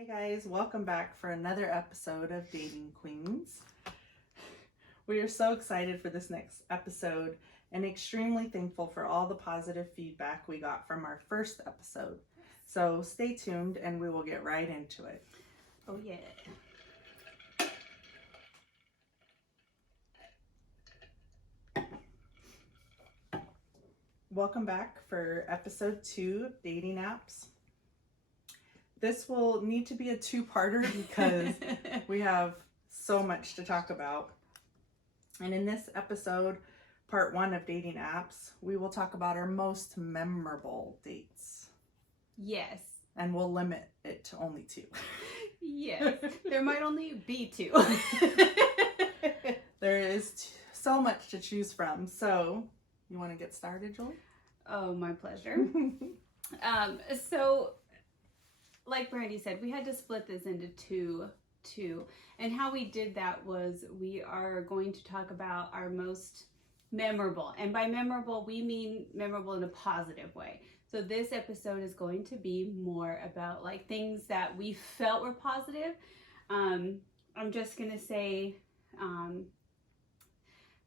Hey guys, welcome back for another episode of Dating Queens. We are so excited for this next episode and extremely thankful for all the positive feedback we got from our first episode. So stay tuned and we will get right into it. Oh yeah. Welcome back for episode 2 of Dating Apps. This will need to be a two-parter because we have so much to talk about. And in this episode, part 1 of Dating Apps, we will talk about our most memorable dates. Yes. And we'll limit it to only 2. Yes. There might only be 2. There is so much to choose from. So, you want to get started, Julie? Oh, my pleasure. So, like Brandy said, we had to split this into two. And how we did that was we are going to talk about our most memorable. And by memorable, we mean memorable in a positive way. So this episode is going to be more about like things that we felt were positive. I'm just going to say,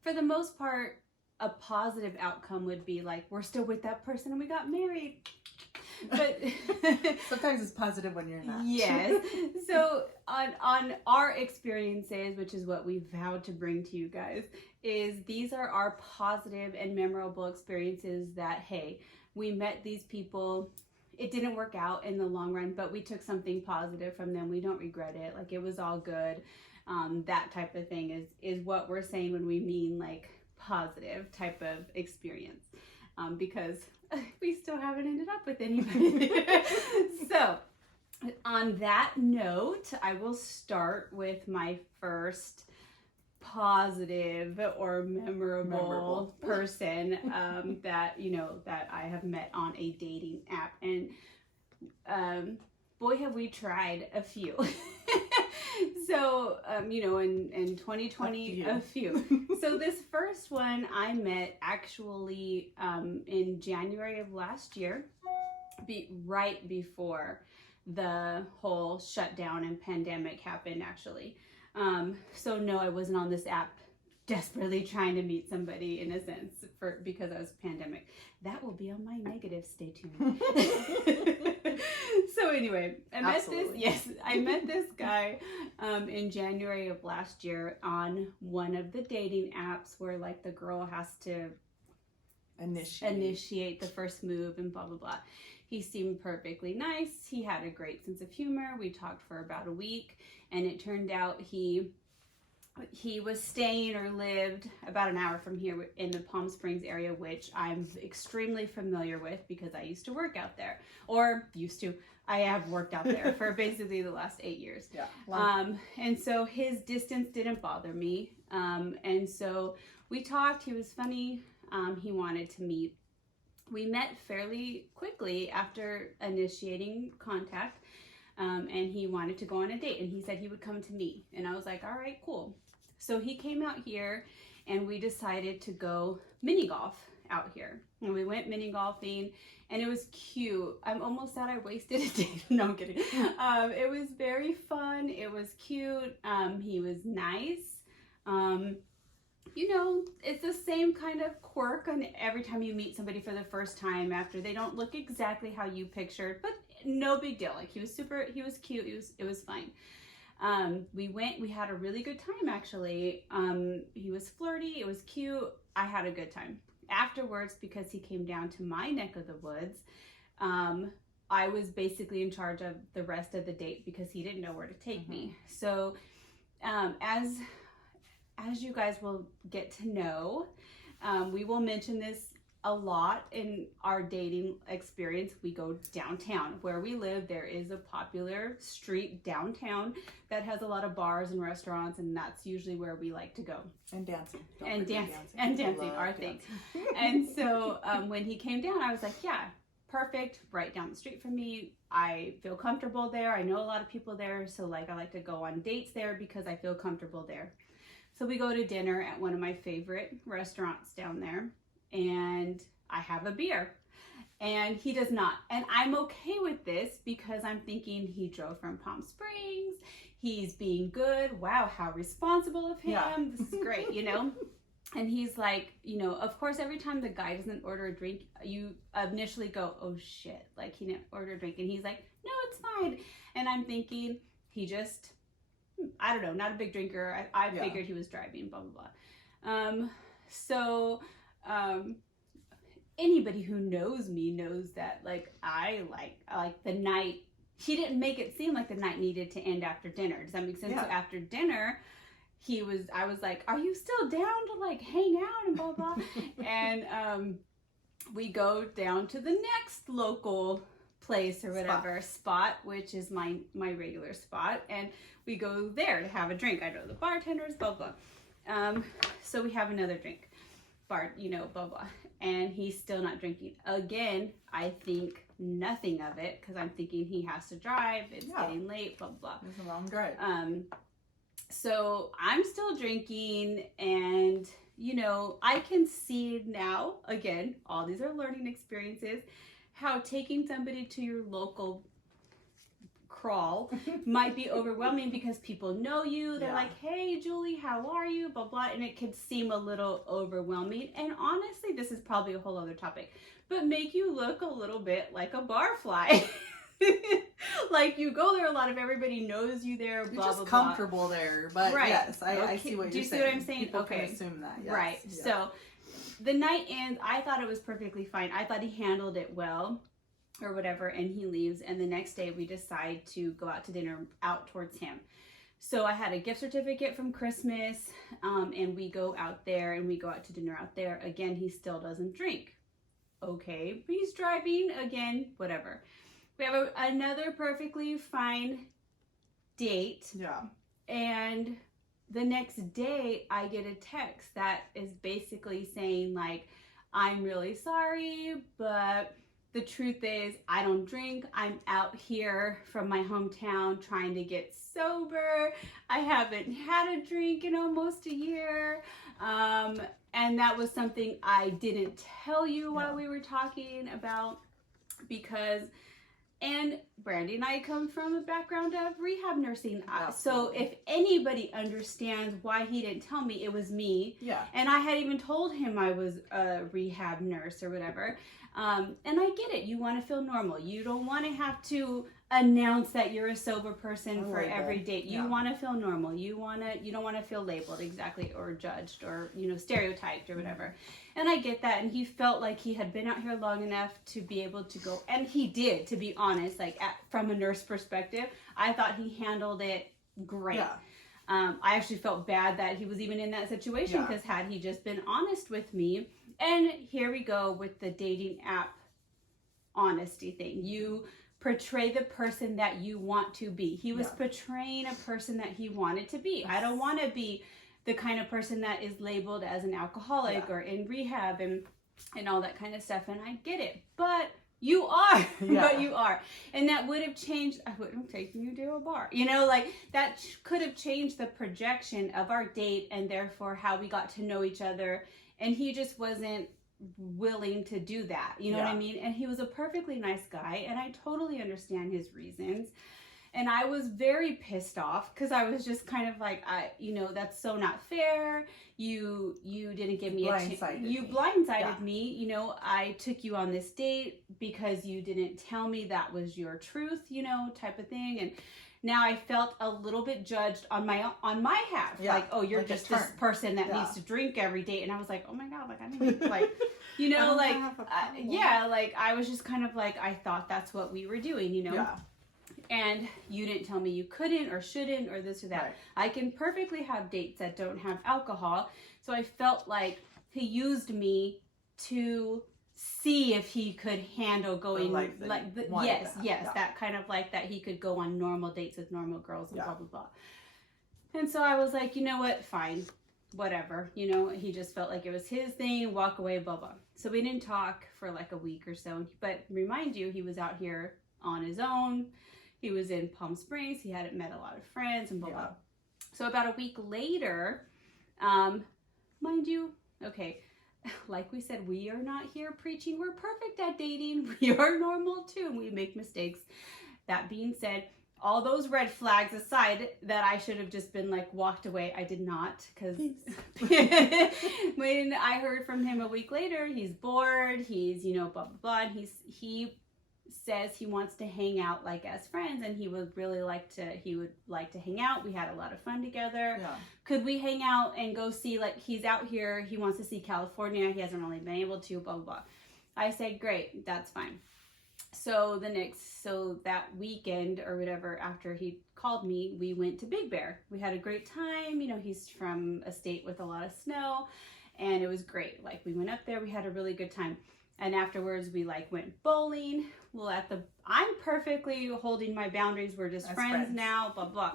for the most part, a positive outcome would be like, we're still with that person and we got married. But sometimes it's positive when you're not. Yes. So on our experiences, which is what we vowed to bring to you guys, is these are our positive and memorable experiences that, hey, we met these people. It didn't work out in the long run, but we took something positive from them. We don't regret it. Like, it was all good. That type of thing is what we're saying when we mean like positive type of experience, because we still haven't ended up with anybody. So on that note, I will start with my first positive or memorable person that I have met on a dating app. And boy, have we tried a few. So, in 2020, a few. So this first one I met actually in January of last year, right before the whole shutdown and pandemic happened, actually. So no, I wasn't on this app desperately trying to meet somebody, in a sense, because I was pandemic. That will be on my negative. Stay tuned. So anyway, I met this guy in January of last year on one of the dating apps where like the girl has to initiate the first move and blah blah blah. He seemed perfectly nice. He had a great sense of humor. We talked for about a week, and it turned out he was staying or lived about an hour from here in the Palm Springs area, which I'm extremely familiar with because I used to work out there. I have worked out there for basically the last 8 years. Yeah. And so his distance didn't bother me. And so we talked. He was funny. He wanted to meet. We met fairly quickly after initiating contact. And he wanted to go on a date, and he said he would come to me. And I was like, all right, cool. So he came out here, and we decided to go mini golf out here. And we went mini golfing, and it was cute. I'm almost sad I wasted a day. No, I'm kidding. It was very fun. It was cute. He was nice. It's the same kind of quirk on every time you meet somebody for the first time after they don't look exactly how you pictured, but no big deal. Like, he was cute. It was fine. We had a really good time, actually. He was flirty. It was cute. I had a good time. Afterwards, because he came down to my neck of the woods, I was basically in charge of the rest of the date because he didn't know where to take me. So, as you guys will get to know, we will mention this a lot in our dating experience. We go downtown. Where we live, there is a popular street downtown that has a lot of bars and restaurants, and that's usually where we like to go. And dancing. Dancing, our thing. And so when he came down, I was like, yeah, perfect, right down the street from me. I feel comfortable there. I know a lot of people there, so like I like to go on dates there because I feel comfortable there. So we go to dinner at one of my favorite restaurants down there, and I have a beer. And he does not. And I'm okay with this because I'm thinking he drove from Palm Springs. He's being good. Wow, how responsible of him. Yeah. This is great, you know? And he's like, you know, of course, every time the guy doesn't order a drink, you initially go, oh shit, like he didn't order a drink. And he's like, no, it's fine. And I'm thinking, he just, I don't know, not a big drinker. I figured he was driving, blah, blah, blah. So anybody who knows me knows that, like, I like the night, he didn't make it seem like the night needed to end after dinner. Does that make sense? Yeah. So after dinner, I was like, are you still down to like hang out and blah, blah. And we go down to the next local place or whatever spot, which is my regular spot. And we go there to have a drink. I know the bartenders, blah, blah. So we have another drink, blah, blah. And he's still not drinking. Again, I think nothing of it because I'm thinking he has to drive. It's getting late, blah, blah. It's a long drive. So I'm still drinking, and, you know, I can see now, again, all these are learning experiences, how taking somebody to your local crawl might be overwhelming because people know you. They're like, hey, Julie, how are you? Blah, blah. And it could seem a little overwhelming. And honestly, this is probably a whole other topic, but make you look a little bit like a barfly. Like you go there a lot, if everybody knows you there, blah, you're just blah, comfortable there, but yes, I see what do you're you saying. See what I'm saying? People okay, can assume that, yes. Right. Yeah. So the night ends. I thought it was perfectly fine. I thought he handled it well, or whatever, and he leaves. And the next day, we decide to go out to dinner out towards him. So I had a gift certificate from Christmas, and we go out there, and we go out to dinner out there. Again, he still doesn't drink. Okay, he's driving again, whatever. We have another perfectly fine date. Yeah. And the next day, I get a text that is basically saying, like, I'm really sorry, but the truth is I don't drink. I'm out here from my hometown trying to get sober. I haven't had a drink in almost a year. And that was something I didn't tell you while we were talking about because... And Brandy and I come from a background of rehab nursing. So if anybody understands why he didn't tell me, it was me. Yeah. And I had even told him I was a rehab nurse or whatever. And I get it. You want to feel normal. You don't want to have to announce that you're a sober person for every date. You want to feel normal. You don't want to feel labeled exactly or judged or, stereotyped or whatever. And I get that. And he felt like he had been out here long enough to be able to go. And he did, to be honest, like from a nurse perspective, I thought he handled it great. Yeah. I actually felt bad that he was even in that situation because had he just been honest with me. And here we go with the dating app honesty thing. You portray the person that you want to be. He was portraying a person that he wanted to be. I don't want to be the kind of person that is labeled as an alcoholic or in rehab and all that kind of stuff. And I get it, but you are, but you are. And that would have changed. I wouldn't have taken you to a bar, like that could have changed the projection of our date and therefore how we got to know each other. And he just wasn't willing to do that. You know what I mean? And he was a perfectly nice guy. And I totally understand his reasons. And I was very pissed off because I was just kind of like, that's so not fair. You didn't give me a chance. You blindsided me. I took you on this date because you didn't tell me that was your truth, type of thing. And now I felt a little bit judged on my half. Yeah. Like, oh, you're like just this person that needs to drink every day. And I was like, oh my God, like I didn't like, like I was just kind of like, I thought that's what we were doing, Yeah. And you didn't tell me you couldn't or shouldn't or this or that. Right. I can perfectly have dates that don't have alcohol. So I felt like he used me to see if he could handle going that kind of like that he could go on normal dates with normal girls and blah, blah, blah. And so I was like, you know what? Fine. Whatever. He just felt like it was his thing, walk away, blah, blah. So we didn't talk for like a week or so. But remind you, he was out here on his own. He was in Palm Springs. He hadn't met a lot of friends and blah, blah. So about a week later, mind you, like we said, we are not here preaching we're perfect at dating. We are normal too, and we make mistakes. That being said, all those red flags aside that I should have just been like walked away, I did not, because when I heard from him a week later, he's bored, he's, you know, blah blah blah, and he says he wants to hang out like as friends, and he would like to hang out. We had a lot of fun together. Yeah. Could we hang out and go see, like, he's out here, he wants to see California, he hasn't really been able to, blah blah blah. I said great, that's fine. So that weekend or whatever, after he called me, we went to Big Bear. We had a great time. You know, he's from a state with a lot of snow, and it was great. Like, we went up there, we had a really good time. And afterwards we like went bowling. Well, I'm perfectly holding my boundaries. We're just friends now, blah, blah.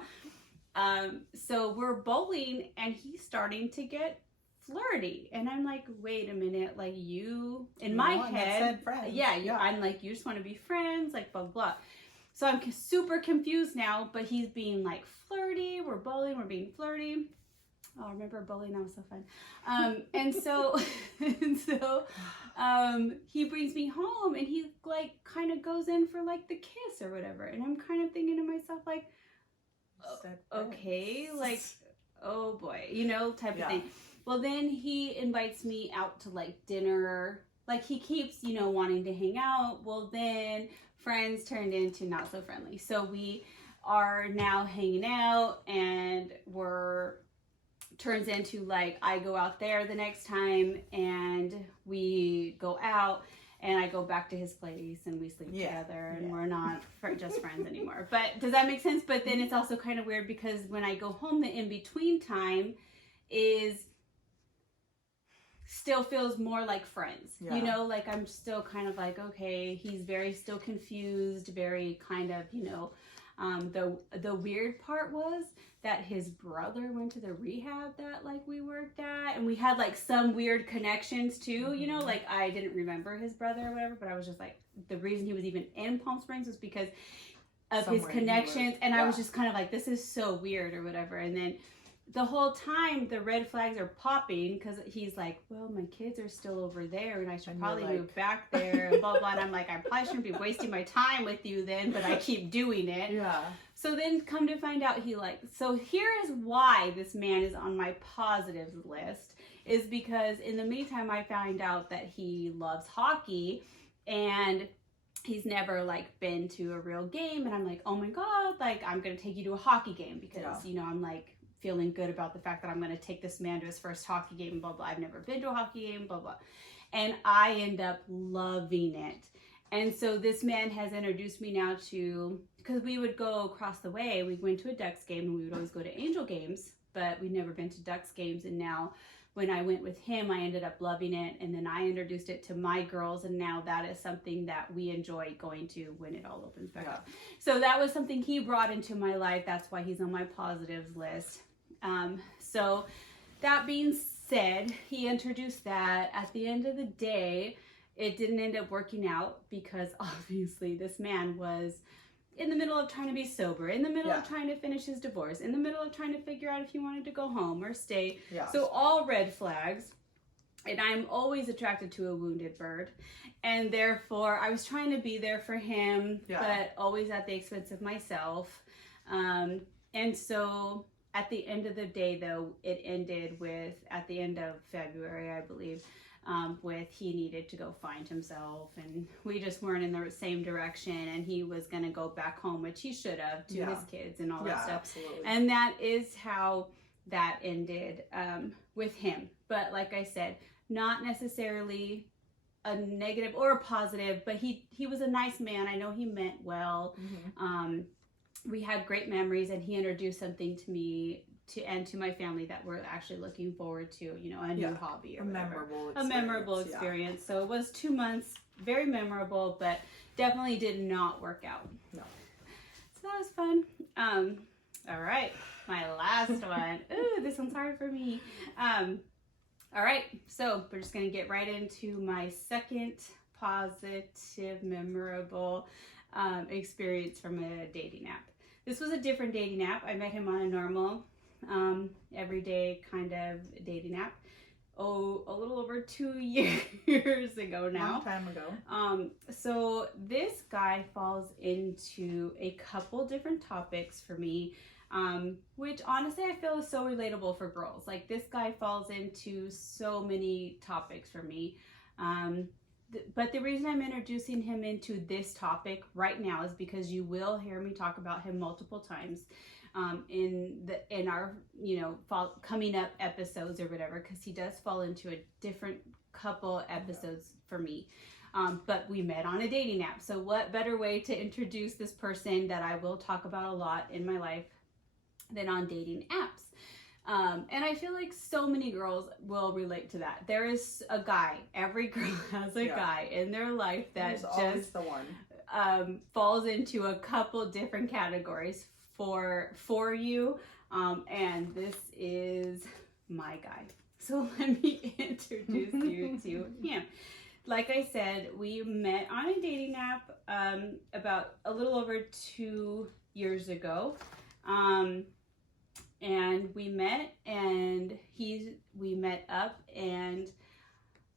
So we're bowling and he's starting to get flirty. And I'm like, wait a minute, like you, in my head, I'm like, you just want to be friends, like blah, blah. So I'm super confused now, but he's being like flirty. We're bowling, we're being flirty. Oh, I remember bowling, that was so fun. And so he brings me home and he like kind of goes in for like the kiss or whatever. And I'm kind of thinking to myself like, okay, like, oh boy, you know, type of thing. Well, then he invites me out to like dinner. Like, he keeps, you know, wanting to hang out. Well, then friends turned into not so friendly. So we are now hanging out, and turns into like, I go out there the next time and we go out, and I go back to his place and we sleep together, and we're not just friends anymore. But does that make sense? But then it's also kind of weird because when I go home, the in-between time still feels more like friends. You know, like I'm still kind of like, okay, he's very still confused, very kind of, you know, the weird part was that his brother went to the rehab that like we worked at, and we had like some weird connections too, you know, like I didn't remember his brother or whatever, but I was just like, the reason he was even in Palm Springs was because of his connections, and I was just kind of like, this is so weird or whatever. And then the whole time the red flags are popping because he's like, well, my kids are still over there and I should probably move back there and blah, blah. And I'm like, I probably shouldn't be wasting my time with you then, but I keep doing it. Yeah. So then come to find out so here is why this man is on my positives list, is because in the meantime, I found out that he loves hockey and he's never like been to a real game. And I'm like, oh my God, like I'm going to take you to a hockey game because, you know, I'm like, feeling good about the fact that I'm going to take this man to his first hockey game, blah, blah. I've never been to a hockey game, blah, blah. And I end up loving it. And so this man has introduced me now to, because we would go across the way, we went to a Ducks game and we would always go to Angel games, but we'd never been to Ducks games. And now when I went with him, I ended up loving it. And then I introduced it to my girls. And now that is something that we enjoy going to when it all opens back up. So that was something he brought into my life. That's why he's on my positives list. So that being said, he introduced that. At the end of the day, it didn't end up working out because obviously this man was in the middle of trying to be sober, in the middle of trying to finish his divorce, in the middle of trying to figure out if he wanted to go home or stay. So all red flags. And I'm always attracted to a wounded bird. And therefore, I was trying to be there for him, but always at the expense of myself. And so at the end of the day, though, it ended with, at the end of February, I believe, with he needed to go find himself, and we just weren't in the same direction, and he was going to go back home, which he should have, to his kids and all that stuff. Absolutely. And that is how that ended with him. But like I said, not necessarily a negative or a positive, but he was a nice man. I know he meant well. We had great memories, and he introduced something to me and to my family that we're actually looking forward to, you know, a new hobby or whatever. A memorable experience. So it was 2 months, very memorable, but definitely did not work out. No. So that was fun. All right, my last one. Ooh, this one's hard for me. All right, so we're just gonna get right into my second positive, memorable experience from a dating app. This was a different dating app. I met him on a normal, everyday kind of dating app a little over 2 years ago now. Long time ago. So this guy falls into a couple different topics for me, which honestly I feel is so relatable for girls. Like this guy falls into so many topics for me. But the reason I'm introducing him into this topic right now is because you will hear me talk about him multiple times in our coming up episodes or whatever, because he does fall into a different couple episodes for me. But we met on a dating app, so what better way to introduce this person that I will talk about a lot in my life than on dating apps. And I feel like so many girls will relate to that. There is a guy, every girl has a guy in their life that There's just the one. Falls into a couple different categories for you. And this is my guy. So let me introduce you to him. Like I said, we met on a dating app about a little over 2 years ago. And we met up and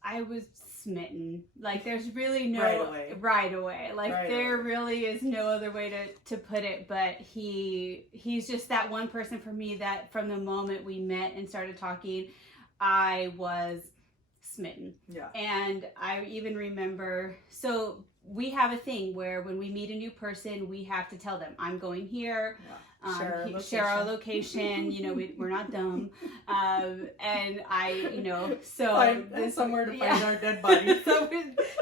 I was smitten. Like there's really no right away. Like there really is no other way to put it, but he's just that one person for me that from the moment we met and started talking, I was smitten. Yeah. And I even remember, so we have a thing where when we meet a new person, we have to tell them, I'm going here. Yeah. Share our location. We're not dumb. And so there's somewhere to find our dead body. So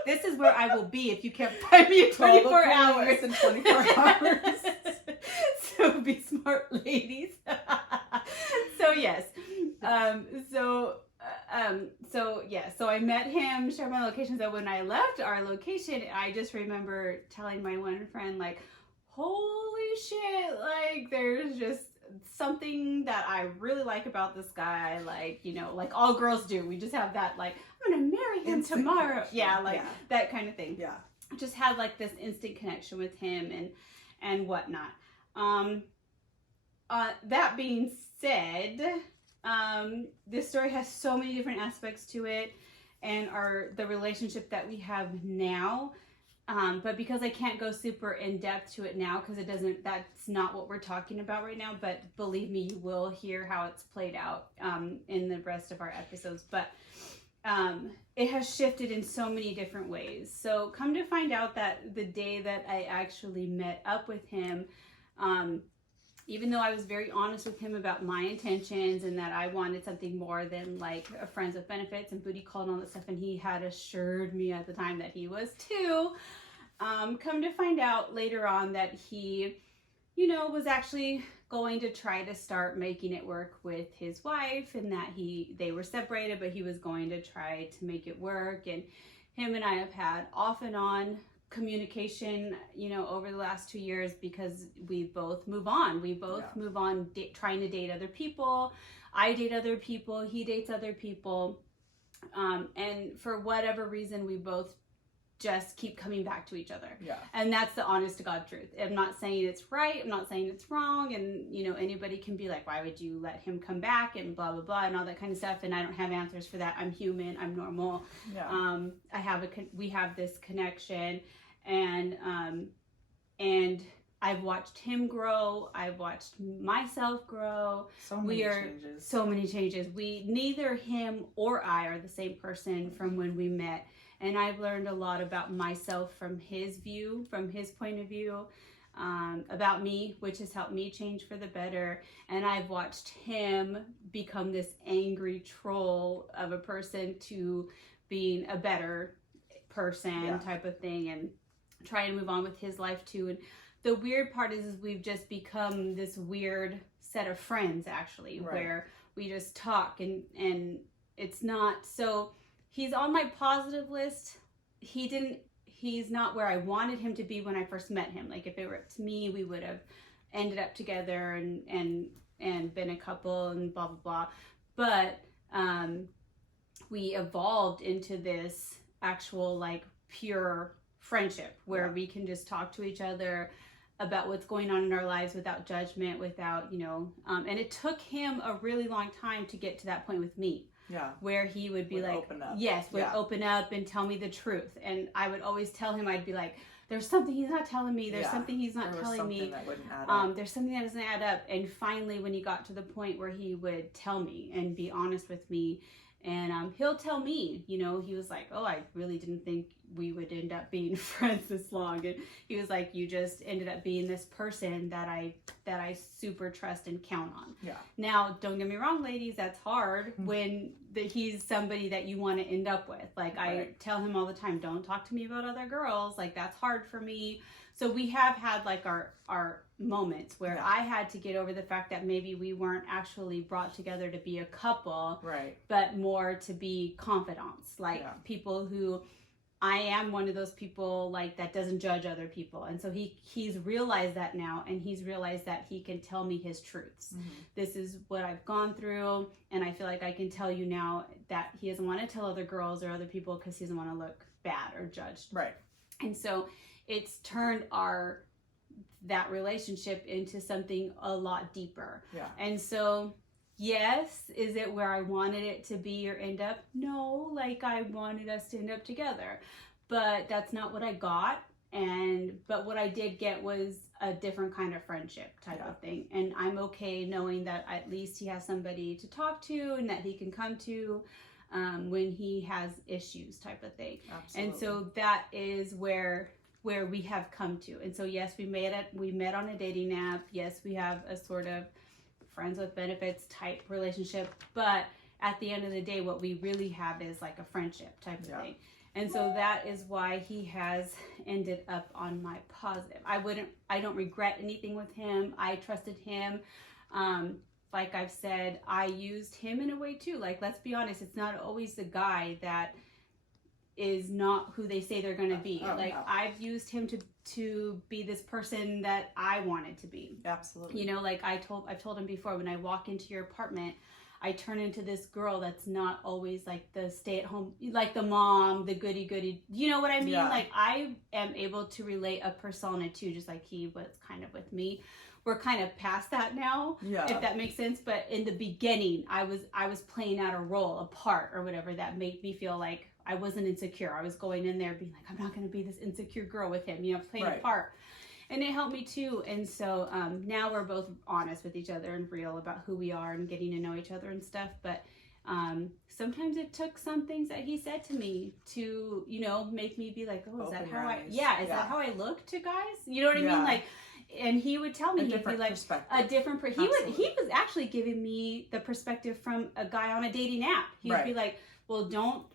this is where I will be if you can't find me in 24 hours. In 24 hours. So be smart, ladies. So yes. So I met him, shared my location. So when I left our location, I just remember telling my one friend, like, holy shit, like there's just something that I really like about this guy, like all girls do. We just have that, like, I'm gonna marry him tomorrow. Yeah, that kind of thing. Yeah. Just had like this instant connection with him and whatnot. That being said, this story has so many different aspects to it, and the relationship that we have now. But because I can't go super in depth to it now, because that's not what we're talking about right now, but believe me, you will hear how it's played out in the rest of our episodes. But it has shifted in so many different ways. So come to find out that the day that I actually met up with him, even though I was very honest with him about my intentions and that I wanted something more than like a friends with benefits and booty call and all that stuff, and he had assured me at the time that he was too, come to find out later on that he, was actually going to try to start making it work with his wife, and that they were separated, but he was going to try to make it work. And him and I have had off and on communication, over the last 2 years, because we both move on. We both move on trying to date other people. I date other people. He dates other people. And for whatever reason, we both just keep coming back to each other. Yeah. And that's the honest to God truth. I'm not saying it's right. I'm not saying it's wrong. And, anybody can be like, why would you let him come back and blah, blah, blah, and all that kind of stuff. And I don't have answers for that. I'm human. I'm normal. Yeah. We have this connection, and I've watched him grow. I've watched myself grow. So many changes. Neither him or I are the same person from when we met. And I've learned a lot about myself from his point of view, about me, which has helped me change for the better. And I've watched him become this angry troll of a person to being a better person type of thing, and try to move on with his life too. And the weird part is we've just become this weird set of friends, actually, where we just talk and it's not so. He's on my positive list. He's not where I wanted him to be when I first met him. Like if it were up to me, we would have ended up together and been a couple and blah, blah, blah. But we evolved into this actual like pure friendship where we can just talk to each other about what's going on in our lives without judgment, without, and it took him a really long time to get to that point with me. where he would be like, open up. would open up and tell me the truth. And I would always tell him, I'd be like, there's something he's not telling me. There's something he's not telling me. That wouldn't add up. There's something that doesn't add up. And finally, when he got to the point where he would tell me and be honest with me, and he'll tell me, you know, he was like, oh, I really didn't think we would end up being friends this long. And he was like, you just ended up being this person that I super trust and count on. Yeah. Now, don't get me wrong, ladies, that's hard when he's somebody that you want to end up with. Like, I tell him all the time, don't talk to me about other girls. Like, that's hard for me. So we have had like our moments where I had to get over the fact that maybe we weren't actually brought together to be a couple, but more to be confidants, like people who, I am one of those people like that doesn't judge other people. And so he's realized that now, and he's realized that he can tell me his truths. Mm-hmm. This is what I've gone through, and I feel like I can tell you now that he doesn't want to tell other girls or other people because he doesn't want to look bad or judged. Right. And so it's turned that relationship into something a lot deeper. Yeah. And so, yes, is it where I wanted it to be or end up? No, like I wanted us to end up together, but that's not what I got. But what I did get was a different kind of friendship type of thing. And I'm okay knowing that at least he has somebody to talk to and that he can come to when he has issues type of thing. Absolutely. And so that is where we have come to. And so yes, we met on a dating app. Yes, we have a sort of friends with benefits type relationship, but at the end of the day, what we really have is like a friendship type of thing. And so that is why he has ended up on my positive. I don't regret anything with him. I trusted him. Like I've said, I used him in a way too. Like, let's be honest, it's not always the guy that is not who they say they're going to be. I've used him to be this person that I wanted to be. Absolutely. You know, like I've told him before, when I walk into your apartment, I turn into this girl that's not always like the stay-at-home, like the mom, the goody-goody. You know what I mean? Yeah. Like I am able to relate a persona too, just like he was kind of with me. We're kind of past that now, if that makes sense. But in the beginning, I was playing out a role, a part or whatever that made me feel like I wasn't insecure. I was going in there being like, I'm not going to be this insecure girl with him, you know, playing a part. And it helped me too. And so now we're both honest with each other and real about who we are and getting to know each other and stuff. But sometimes it took some things that he said to me to, you know, make me be like, oh, is that how that how I look to guys? You know what I mean? Like, and he would tell me, he'd be like a different he was actually giving me the perspective from a guy on a dating app. He'd be like, well, don't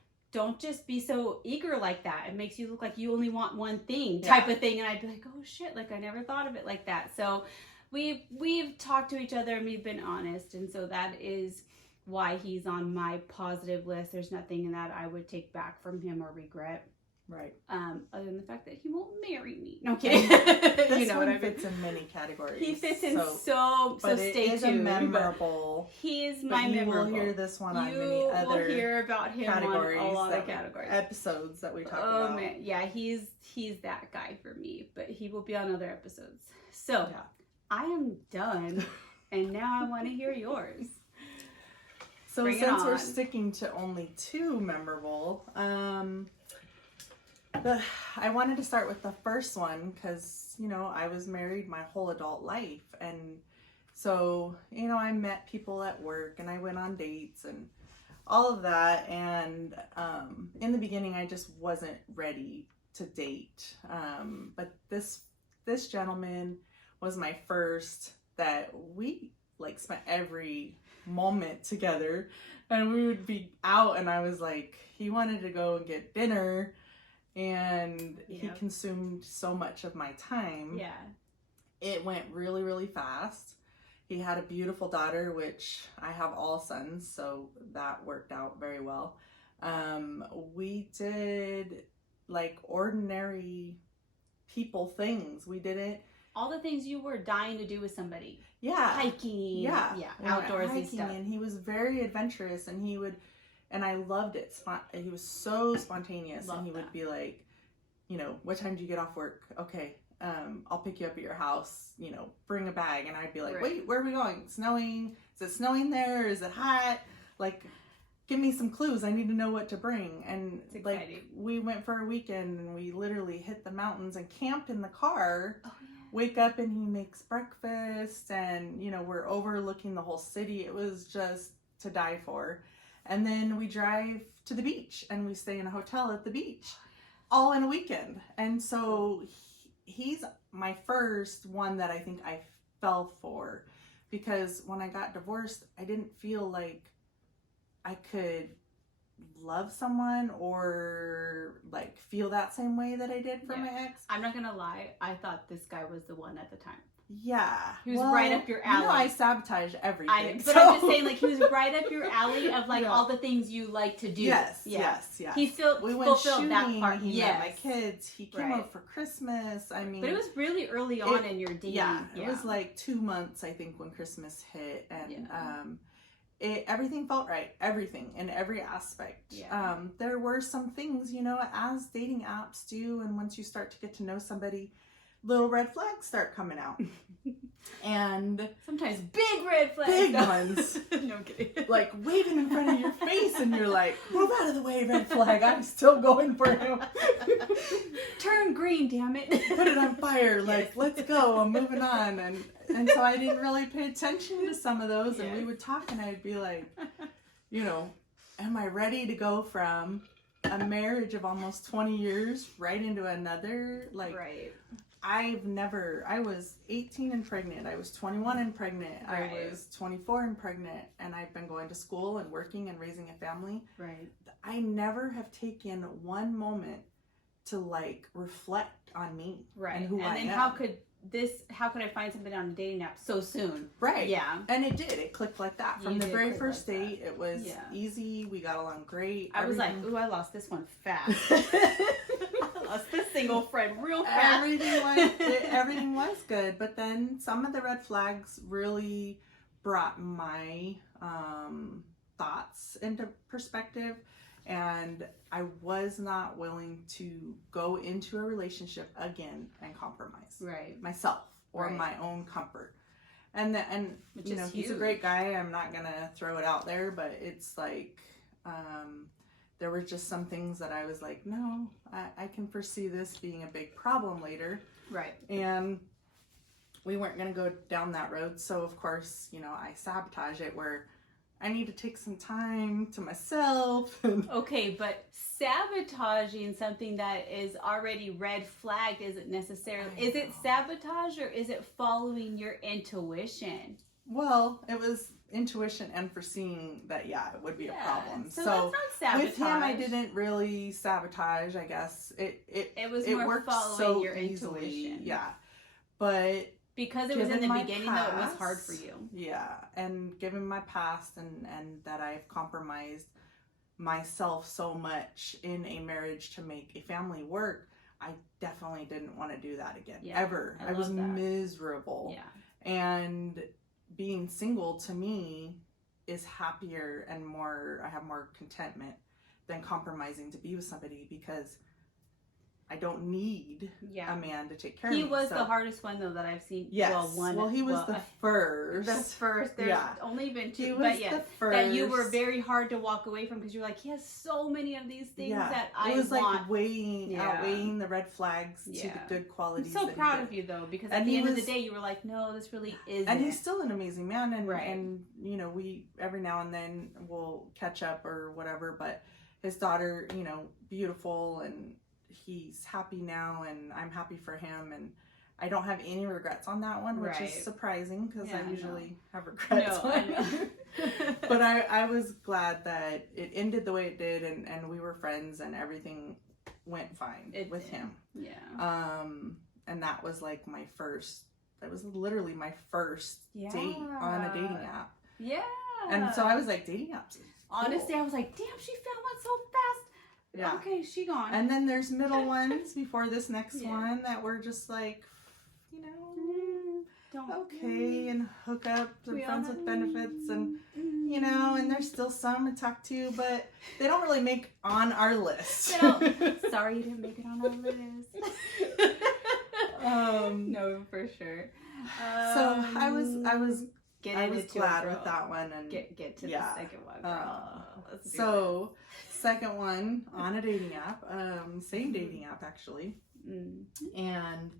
just be so eager like that. It makes you look like you only want one thing type of thing. And I'd be like, oh shit, like I never thought of it like that. So we've talked to each other and we've been honest. And so that is why he's on my positive list. There's nothing that I would take back from him or regret. Right. Other than the fact that he won't marry me. No, I'm kidding. This one fits in many categories. He fits in so stay tuned. It is a memorable. He is my memorable. You will hear this one on many other will hear about him categories, on a lot of categories. Episodes that we talk about. Oh man, yeah, he's that guy for me, but he will be on other episodes. So I am done, and now I want to hear yours. So since we're sticking to only two memorable, I wanted to start with the first one because, you know, I was married my whole adult life. And so, you know, I met people at work and I went on dates and all of that. And in the beginning, I just wasn't ready to date. But this gentleman was my first that we like spent every moment together. And we would be out and I was like, he wanted to go and get dinner. And he consumed so much of my time. Yeah. It went really, really fast. He had a beautiful daughter, which I have all sons, so that worked out very well. We did like ordinary people things. We didn't. All the things you were dying to do with somebody. Yeah. Hiking. Yeah. Outdoorsy stuff. And he was very adventurous and he would. And I loved it. He was so spontaneous. And he would be like, you know, what time do you get off work? Okay, I'll pick you up at your house. You know, bring a bag. And I'd be like, wait, where are we going? Snowing? Is it snowing there? Is it hot? Like, give me some clues. I need to know what to bring. And It's like exciting. we went for a weekend and we literally hit the mountains and camped in the car. Oh, yeah. Wake up and he makes breakfast, and you know, we're overlooking the whole city. It was just to die for. And then we drive to the beach and we stay in a hotel at the beach all in a weekend. And so he's my first one that I think I fell for, because when I got divorced, I didn't feel like I could love someone or like feel that same way that I did for my ex. I'm not gonna lie, I thought this guy was the one at the time. Yeah. He was right up your alley. You know, I sabotage everything. I know, but I'm just saying, like, he was right up your alley of like all the things you like to do. Yes. He still we went fulfilled shooting, that part. He met my kids. He came over for Christmas. I mean, but it was really early on in your dating. Yeah, it was like 2 months, I think, when Christmas hit, and everything felt right. Everything in every aspect. Yeah. There were some things, you know, as dating apps do, and once you start to get to know somebody, little red flags start coming out. And sometimes big red flags. Big ones. No, I'm kidding. Like waving in front of your face, and you're like, move out of the way, red flag. I'm still going for him. Turn green, damn it. Put it on fire. Like, let's go. I'm moving on. And so I didn't really pay attention to some of those. And we would talk, and I'd be like, you know, am I ready to go from a marriage of almost 20 years right into another? Like, I was 18 and pregnant. I was 21 and pregnant. Right. I was 24 and pregnant. And I've been going to school and working and raising a family. Right. I never have taken one moment to like reflect on me. Right. And who I am. And then how could I find somebody on a dating app so soon? Right. Yeah. And it did. It clicked like that. From the very first date, it was easy. We got along great. I was like, ooh, I lost this one fast. I lost this single friend real fast. Everything was good. But then some of the red flags really brought my thoughts into perspective. And I was not willing to go into a relationship again and compromise myself or my own comfort. And you know, he's a great guy. I'm not gonna throw it out there, but it's like there were just some things that I was like, no, I can foresee this being a big problem later. Right. And we weren't gonna go down that road. So of course, you know, I sabotage it where I need to take some time to myself. Okay, but sabotaging something that is already red flagged isn't necessarily... Is it sabotage or is it following your intuition? Well, it was intuition and foreseeing that, it would be a problem. So that's not sabotage. With him, I didn't really sabotage, I guess. It was more worked following so your easily. intuition. Yeah. But... because it was in the beginning, though, it was hard for you. Yeah, and given my past and that I've compromised myself so much in a marriage to make a family work, I definitely didn't want to do that again, ever. I was miserable. Yeah. And being single, to me, is happier and I have more contentment than compromising to be with somebody, because I don't need a man to take care of me. He was the hardest one, though, that I've seen. Yes. Well, he was the first. The first. There's only been two. He was the first. That you were very hard to walk away from, because you're like, he has so many of these things that I want. It was like outweighing the red flags to the good qualities. I'm so proud of you, though, because at the end of the day, you were like, no, this really isn't. And he's still an amazing man. And you know, we every now and then will catch up or whatever, but his daughter, you know, beautiful, and he's happy now, and I'm happy for him, and I don't have any regrets on that one, which is surprising, because I usually have regrets. But I was glad that it ended the way it did, and we were friends, and everything went fine with him. Yeah. And that was like that was literally my first date on a dating app. Yeah. And so I was like, dating apps. Honestly, I was like, damn, she found one so fast. Yeah. Okay, she gone. And then there's middle ones before this next one that were just like, you know, and hook up, and friends with benefits, and you know, and there's still some to talk to, but they don't really make on our list. Sorry you didn't make it on our list. No, for sure. So I was I was glad with that one. And get to the second one, girl. So, second one on a dating app, same dating app actually, and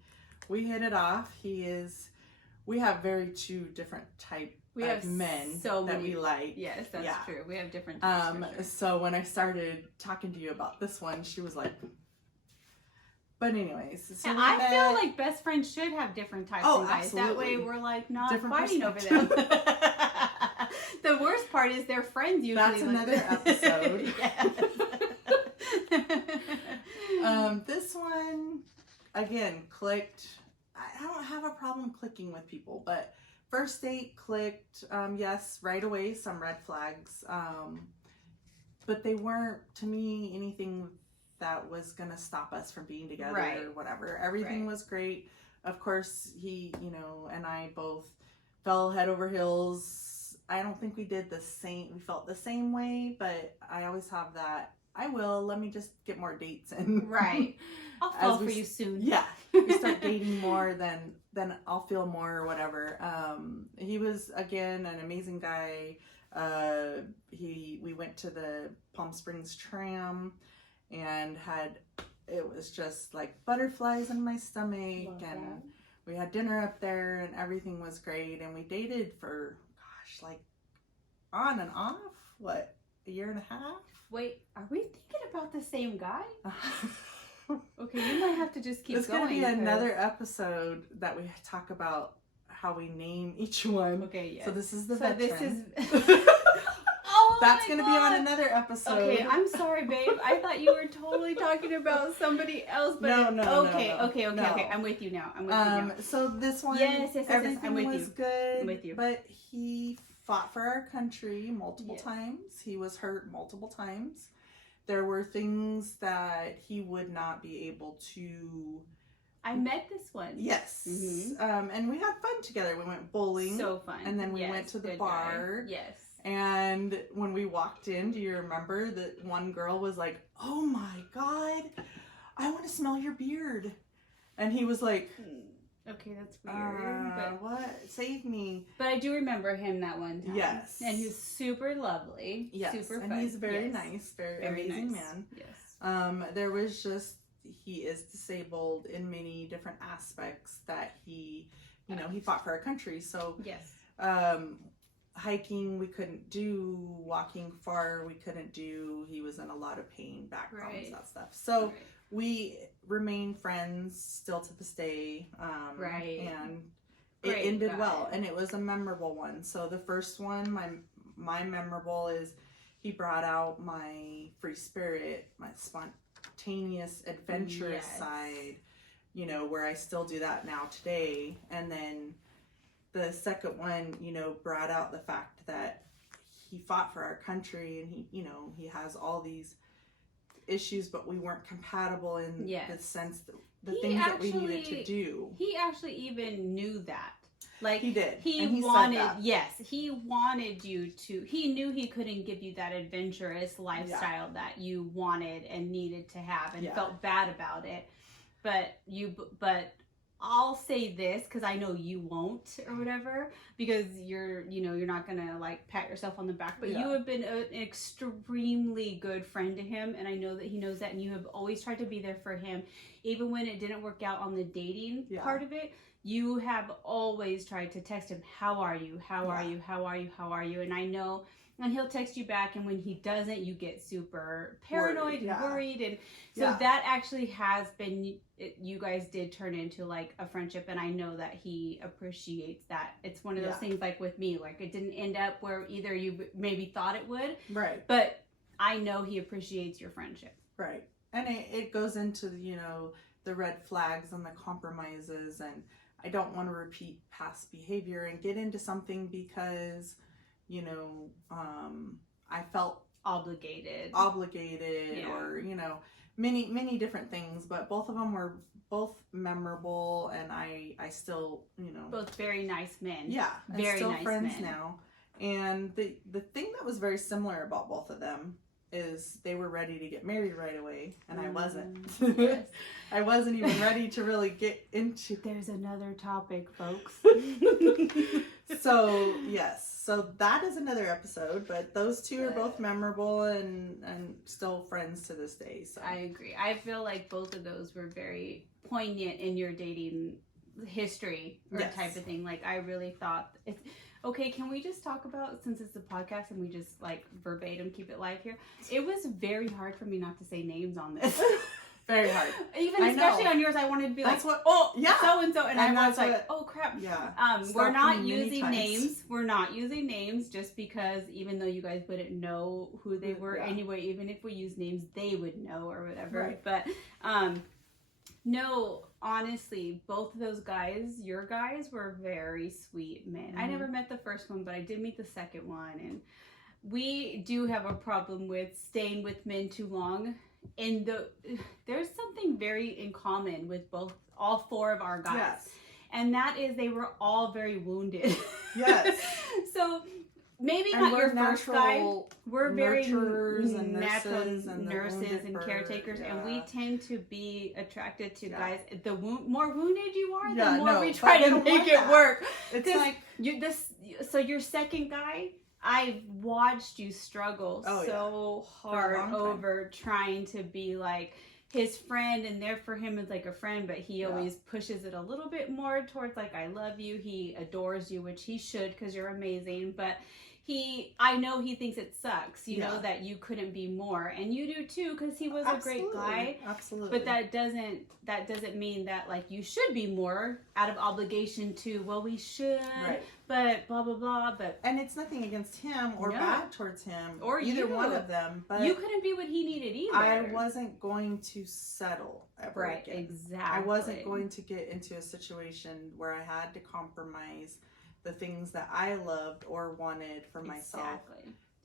we hit it off. We have very two different type of men that we like. Yes, that's true. We have different types. For sure. So when I started talking to you about this one, she was like, but anyways. So I feel like best friends should have different types of guys. Absolutely. That way we're like not different fighting over them. The worst part is their friends usually. That's another episode. This one, again, clicked. I don't have a problem clicking with people, but first date clicked. Yes, right away, some red flags. But they weren't, to me, anything that was going to stop us from being together or whatever. Everything was great. Of course, he, and I both fell head over heels. I don't think we felt the same way, but I always have that, let me just get more dates in. Right. I'll fall for you soon. Yeah. We start dating more, then I'll feel more or whatever. He was, again, an amazing guy. We went to the Palm Springs tram and it was just like butterflies in my stomach. Love and that. We had dinner up there and everything was great. And we dated for, like on and off, a year and a half? Wait, are we thinking about the same guy? Okay, you might have to just keep going. There's going to be another episode that we talk about how we name each one. Okay, yes. So this is the veteran. Oh, that's going to be on another episode. Okay, I'm sorry, babe. I thought you were totally talking about somebody else. But Okay. I'm with you now. So this one, everything I'm with was you. good. I'm with you. But he fought for our country multiple times. He was hurt multiple times. There were things that he would not be able to. I met this one. Yes. Mm-hmm. And we had fun together. We went bowling. So fun. And then we went to the bar. Guy. Yes. And when we walked in, do you remember that one girl was like, "Oh my God, I want to smell your beard." And he was like, "Okay, that's weird. But what? Save me." But I do remember him that one time. Yes. And he's super lovely. Yes. Super fun. And he's very nice, very amazing man. Yes. There was just, he is disabled in many different aspects that he fought for our country. So, yes. Hiking we couldn't do, walking far we couldn't do. He was in a lot of pain, back problems, that stuff. So we remain friends still to this day. And it ended well, and it was a memorable one. So the first one, my memorable is he brought out my free spirit, my spontaneous, adventurous side, where I still do that now today. And then the second one, brought out the fact that he fought for our country, and he has all these issues, but we weren't compatible in the sense that the things that we needed to do. He actually even knew that. Like he did. He wanted you to. He knew he couldn't give you that adventurous lifestyle that you wanted and needed to have, and felt bad about it. But I'll say this because I know you won't or whatever, because you're not gonna like pat yourself on the back, but you have been an extremely good friend to him, and I know that he knows that, and you have always tried to be there for him, even when it didn't work out on the dating part of it. You have always tried to text him, "How are you? How are you? How are you? How are you?" And I know. And he'll text you back, and when he doesn't, you get super paranoid and worried. And so that actually has been, you guys did turn into like a friendship, and I know that he appreciates that. It's one of those things like with me, like it didn't end up where either you maybe thought it would. Right. But I know he appreciates your friendship. Right. And it goes into, the red flags and the compromises, and I don't want to repeat past behavior and get into something because I felt obligated or, many different things, but both of them were both memorable, and I still, both very nice men. Yeah. Very still nice friends men. now. And the thing that was very similar about both of them is they were ready to get married right away, and I wasn't. Yes. I wasn't even ready to really get into. There's another topic, folks. So yes, so that is another episode, but those two are both memorable and still friends to this day. So I agree. I feel like both of those were very poignant in your dating history or type of thing. Like, I really thought it's okay. Can we just talk about, since it's a podcast and we just like verbatim keep it live here? It was very hard for me not to say names on this. Very hard. Even especially on yours, I wanted to be That's like, what, so and so, and I was like, what, oh crap. Yeah. We're not using names. We're not using names just because even though you guys wouldn't know who they were anyway, even if we use names, they would know or whatever. Right. But no, honestly, both of those guys, your guys, were very sweet men. I never met the first one, but I did meet the second one, and we do have a problem with staying with men too long. And there's something very in common with all four of our guys. Yes. And that is they were all very wounded. Yes. So maybe not your first guy. We're very natural nurses and caretakers, and we tend to be attracted to guys. The more wounded you are, the more we try to make it work. It's like so your second guy, I've watched you struggle so hard over trying to be like his friend and there for him as like a friend, but he always pushes it a little bit more towards like, I love you. He adores you, which he should, because you're amazing. But I know he thinks it sucks, you know, that you couldn't be more, and you do too, because he was a great guy. Absolutely. But that doesn't mean that like you should be more out of obligation to, well, we should, but blah blah blah. But and it's nothing against him or bad towards him or either one of them. But you couldn't be what he needed either. I wasn't going to settle ever again. Exactly. I wasn't going to get into a situation where I had to compromise the things that I loved or wanted for myself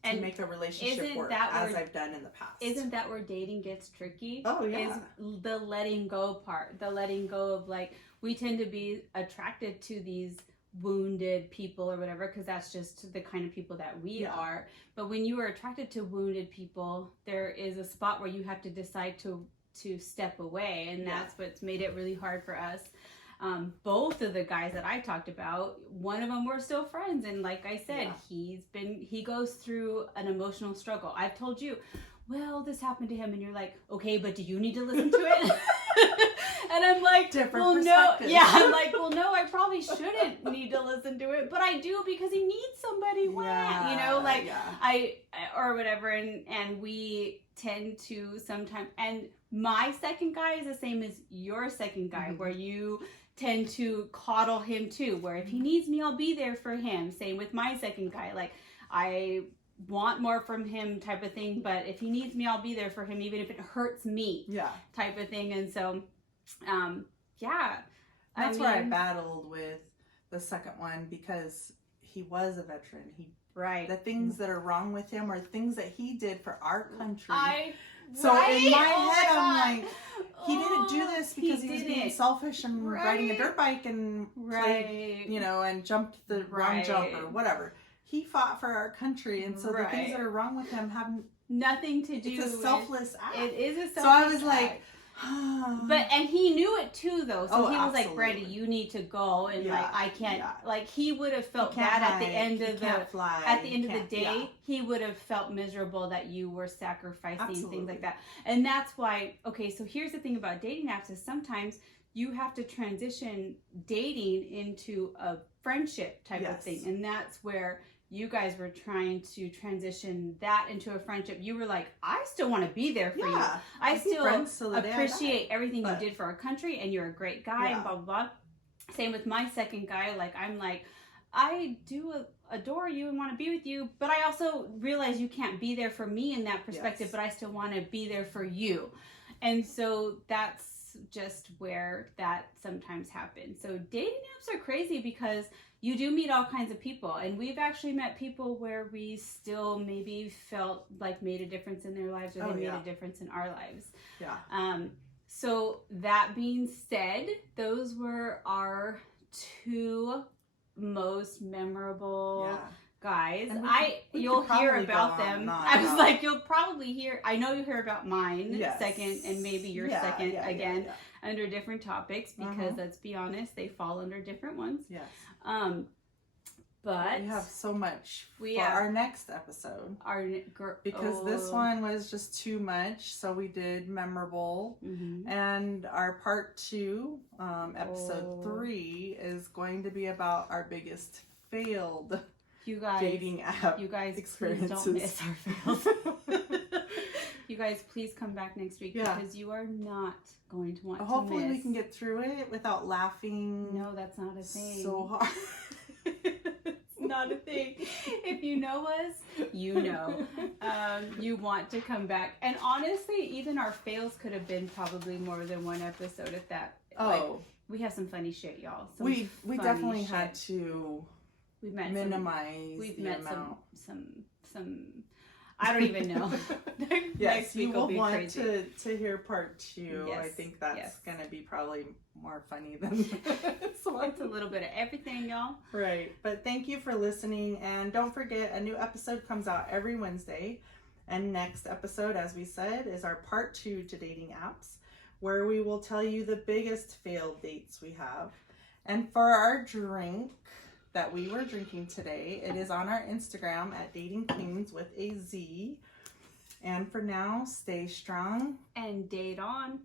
to make a relationship work, as I've done in the past. Isn't that where dating gets tricky? Oh, yeah. Is the letting go part. The letting go of like, we tend to be attracted to these wounded people or whatever, because that's just the kind of people that we are. But when you are attracted to wounded people, there is a spot where you have to decide to step away, and that's what's made it really hard for us. Both of the guys that I talked about, one of them we're still friends, and like I said, he goes through an emotional struggle. I've told you, well, this happened to him, and you're like, okay, but do you need to listen to it? And I'm like, well, no, I'm like, well, no, I probably shouldn't need to listen to it, but I do, because he needs somebody you know, like I or whatever, and we tend to sometimes, and my second guy is the same as your second guy, where you tend to coddle him too, where if he needs me, I'll be there for him. Same with my second guy, like I want more from him type of thing, but if he needs me, I'll be there for him, even if it hurts me type of thing. And so that's where I battled with the second one, because he was a veteran. The things that are wrong with him are things that he did for our country. So in my head, I'm like, he didn't do this because he was being selfish and riding a dirt bike and played, you know, and jumped the wrong jump or whatever. He fought for our country, and so the things that are wrong with him have nothing to do. It's a selfless act. It is a selfless act. So I was like, and he knew it too, though. So he was like, Brady, you need to go, and like I can't. Like he would have felt bad at the end of the day. He would have felt miserable that you were sacrificing things like that. And that's why. Okay, so here's the thing about dating apps is sometimes you have to transition dating into a friendship type of thing, and that's where you guys were trying to transition that into a friendship. You were like, I still want to be there for you. I still appreciate everything you did for our country, and you're a great guy, and blah, blah, blah. Same with my second guy. Like, I'm like, I do adore you and want to be with you, but I also realize you can't be there for me in that perspective, but I still want to be there for you. And so that's just where that sometimes happens. So dating apps are crazy because you do meet all kinds of people, and we've actually met people where we still maybe felt like made a difference in their lives, or they made a difference in our lives. So that being said, those were our two most memorable guys. And You'll could hear probably about go on them. and on I was about- like, you'll probably hear. I know you'll hear about mine Yes. second, and maybe your Yeah, second yeah, again yeah. under different topics because let's be honest, they fall under different ones. Yes. But we have so much we for have our next episode. Because this one was just too much, so we did memorable. And our part 2, episode 3, is going to be about our biggest failed dating app You guys, experiences. please don't miss our fails. You guys, please come back next week because you are not going to want to miss. Hopefully we can get through it without laughing. No, that's not a thing. So hard. Not a thing. If you know us, you know. You want to come back. And honestly, even our fails could have been probably more than one episode at that. Like, we have some funny shit, y'all. We definitely had to minimize we've the met amount. some I don't even know. Yes, Next week you will be want crazy. to hear part 2. Yes, I think that's yes. going to be probably more funny than this one. It's a little bit of everything, y'all. Right. But thank you for listening. And don't forget, a new episode comes out every Wednesday. And next episode, as we said, is our part 2 to dating apps, where we will tell you the biggest failed dates we have. And for our drink that we were drinking today, it is on our Instagram at Dating Queens with a Z. And for now, stay strong And date on.